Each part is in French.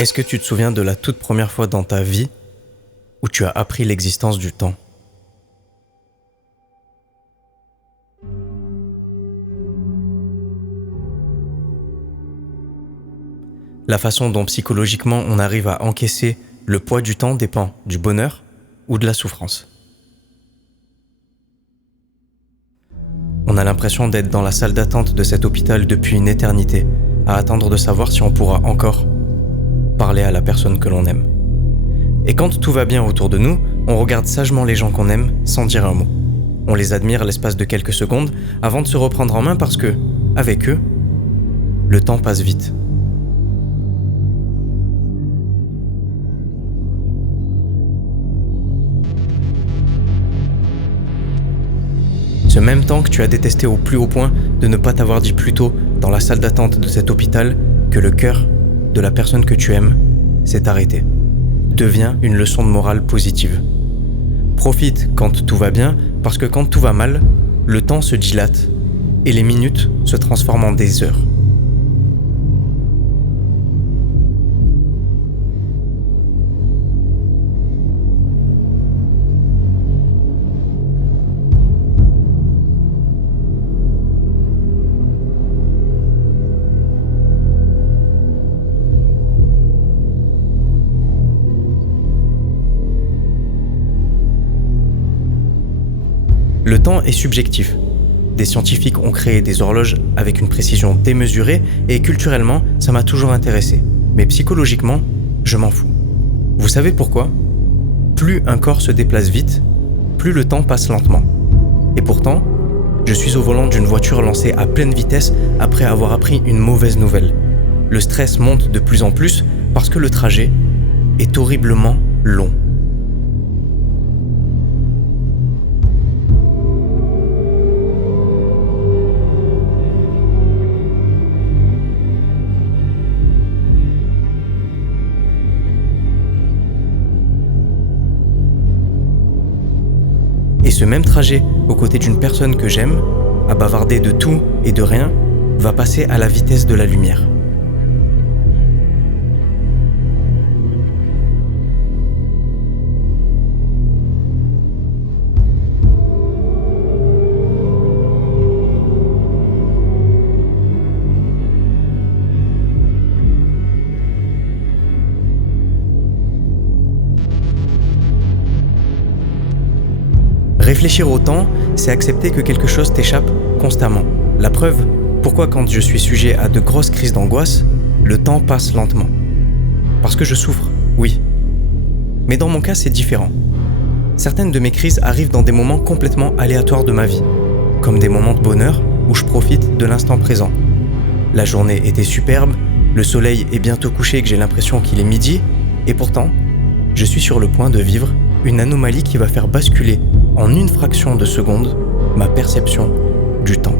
Est-ce que tu te souviens de la toute première fois dans ta vie où tu as appris l'existence du temps ? La façon dont psychologiquement on arrive à encaisser le poids du temps dépend du bonheur ou de la souffrance. On a l'impression d'être dans la salle d'attente de cet hôpital depuis une éternité, à attendre de savoir si on pourra encore parler à la personne que l'on aime. Et quand tout va bien autour de nous, on regarde sagement les gens qu'on aime sans dire un mot. On les admire l'espace de quelques secondes avant de se reprendre en main parce que, avec eux, le temps passe vite. Ce même temps que tu as détesté au plus haut point de ne pas t'avoir dit plus tôt dans la salle d'attente de cet hôpital que le cœur de la personne que tu aimes s'est arrêté, devient une leçon de morale positive. Profite quand tout va bien, parce que quand tout va mal, le temps se dilate et les minutes se transforment en des heures. Le temps est subjectif. Des scientifiques ont créé des horloges avec une précision démesurée et culturellement, ça m'a toujours intéressé. Mais psychologiquement, je m'en fous. Vous savez pourquoi ? Plus un corps se déplace vite, plus le temps passe lentement. Et pourtant, je suis au volant d'une voiture lancée à pleine vitesse après avoir appris une mauvaise nouvelle. Le stress monte de plus en plus parce que le trajet est horriblement long. Et ce même trajet, aux côtés d'une personne que j'aime, à bavarder de tout et de rien, va passer à la vitesse de la lumière. Réfléchir au temps, c'est accepter que quelque chose t'échappe constamment. La preuve, pourquoi quand je suis sujet à de grosses crises d'angoisse, le temps passe lentement. Parce que je souffre, oui. Mais dans mon cas, c'est différent. Certaines de mes crises arrivent dans des moments complètement aléatoires de ma vie, comme des moments de bonheur où je profite de l'instant présent. La journée était superbe, le soleil est bientôt couché et que j'ai l'impression qu'il est midi, et pourtant, je suis sur le point de vivre une anomalie qui va faire basculer en une fraction de seconde ma perception du temps.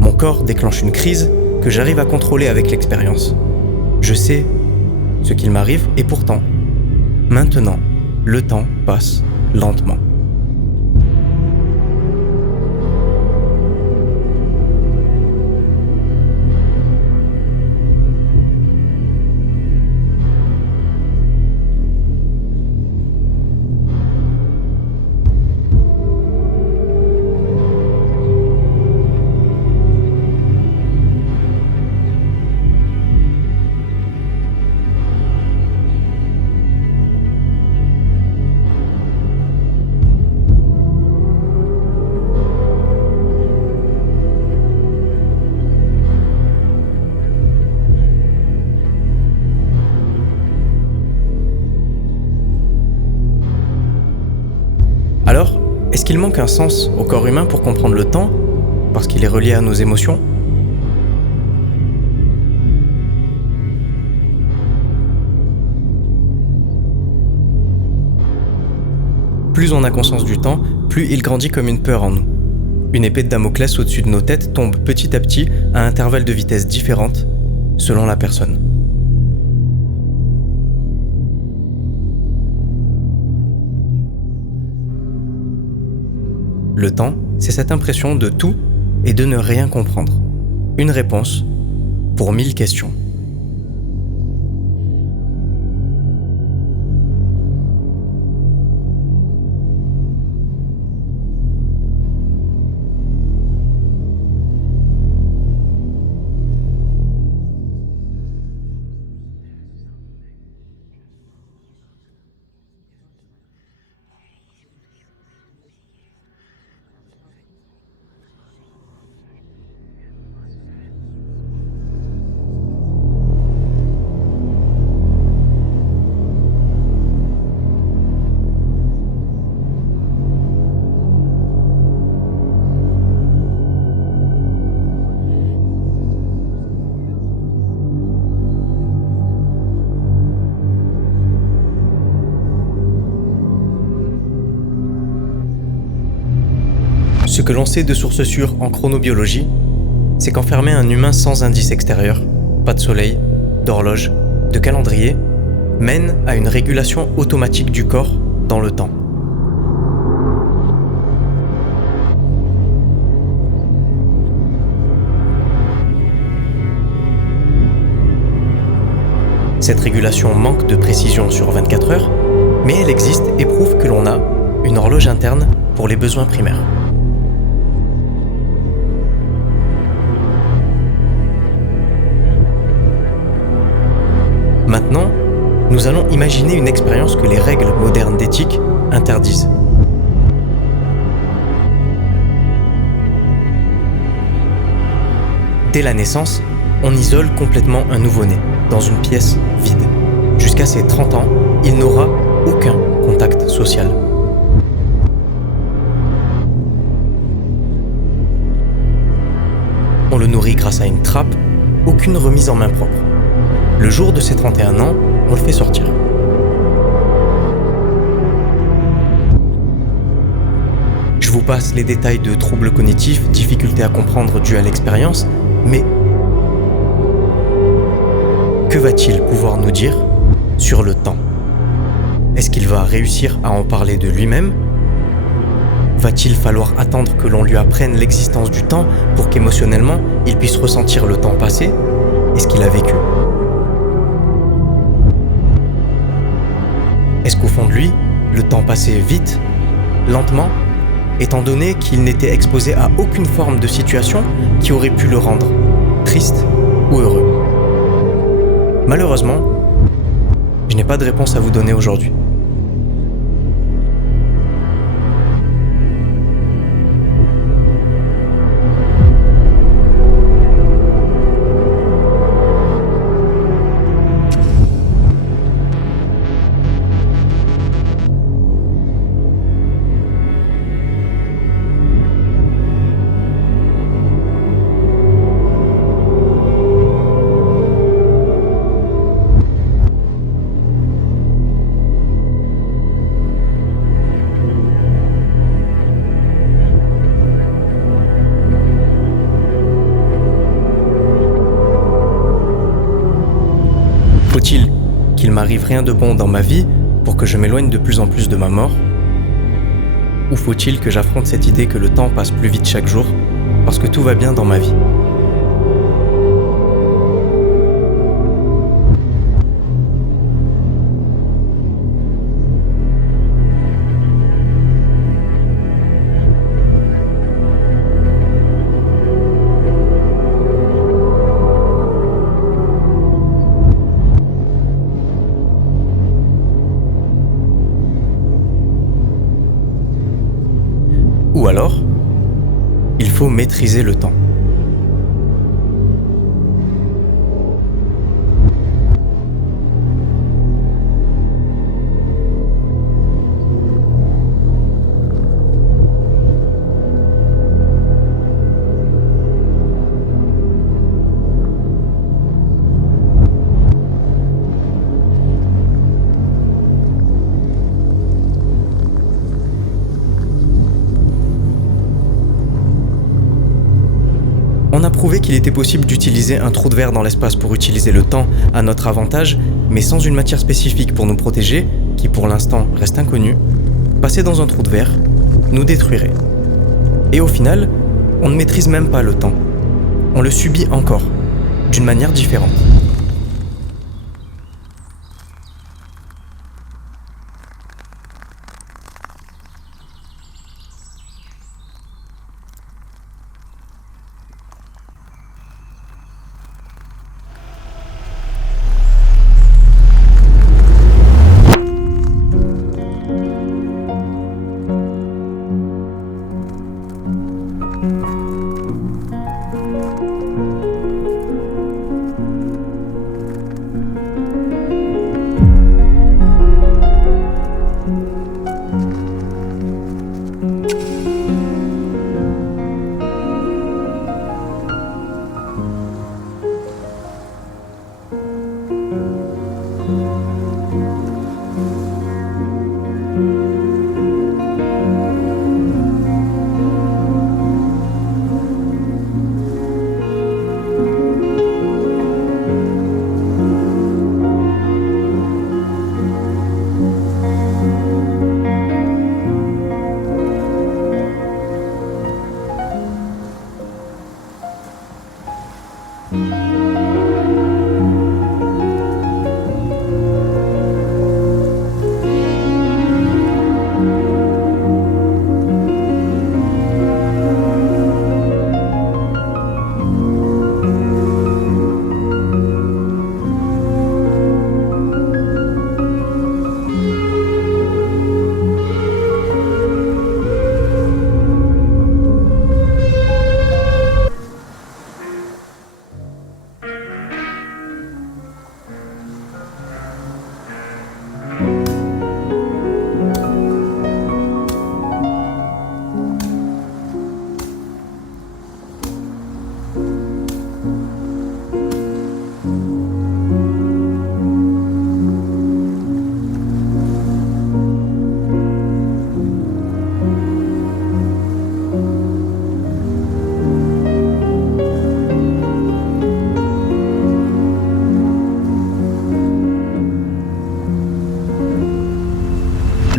Mon corps déclenche une crise que j'arrive à contrôler avec l'expérience. Je sais ce qu'il m'arrive et pourtant, maintenant, le temps passe lentement. Alors, est-ce qu'il manque un sens au corps humain pour comprendre le temps, parce qu'il est relié à nos émotions ? Plus on a conscience du temps, plus il grandit comme une peur en nous. Une épée de Damoclès au-dessus de nos têtes tombe petit à petit à intervalles de vitesse différentes, selon la personne. Le temps, c'est cette impression de tout et de ne rien comprendre. Une réponse pour 1000 questions. Ce que l'on sait de sources sûres en chronobiologie, c'est qu'enfermer un humain sans indice extérieur, pas de soleil, d'horloge, de calendrier, mène à une régulation automatique du corps dans le temps. Cette régulation manque de précision sur 24 heures, mais elle existe et prouve que l'on a une horloge interne pour les besoins primaires. Maintenant, nous allons imaginer une expérience que les règles modernes d'éthique interdisent. Dès la naissance, on isole complètement un nouveau-né dans une pièce vide. Jusqu'à ses 30 ans, il n'aura aucun contact social. On le nourrit grâce à une trappe, aucune remise en main propre. Le jour de ses 31 ans, on le fait sortir. Je vous passe les détails de troubles cognitifs, difficultés à comprendre dues à l'expérience, mais que va-t-il pouvoir nous dire sur le temps ? Est-ce qu'il va réussir à en parler de lui-même ? Va-t-il falloir attendre que l'on lui apprenne l'existence du temps pour qu'émotionnellement, il puisse ressentir le temps passé et ce qu'il a vécu ? Est-ce qu'au fond de lui, le temps passait vite, lentement, étant donné qu'il n'était exposé à aucune forme de situation qui aurait pu le rendre triste ou heureux ? Malheureusement, je n'ai pas de réponse à vous donner aujourd'hui. Faut-il qu'il m'arrive rien de bon dans ma vie pour que je m'éloigne de plus en plus de ma mort ? Ou faut-il que j'affronte cette idée que le temps passe plus vite chaque jour parce que tout va bien dans ma vie ? Ou alors, il faut maîtriser le temps. On a prouvé qu'il était possible d'utiliser un trou de verre dans l'espace pour utiliser le temps à notre avantage, mais sans une matière spécifique pour nous protéger, qui pour l'instant reste inconnue, passer dans un trou de verre nous détruirait. Et au final, on ne maîtrise même pas le temps. On le subit encore, d'une manière différente.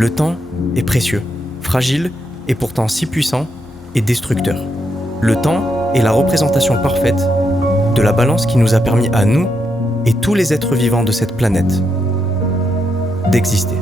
Le temps est précieux, fragile et pourtant si puissant et destructeur. Le temps est la représentation parfaite de la balance qui nous a permis à nous et tous les êtres vivants de cette planète d'exister.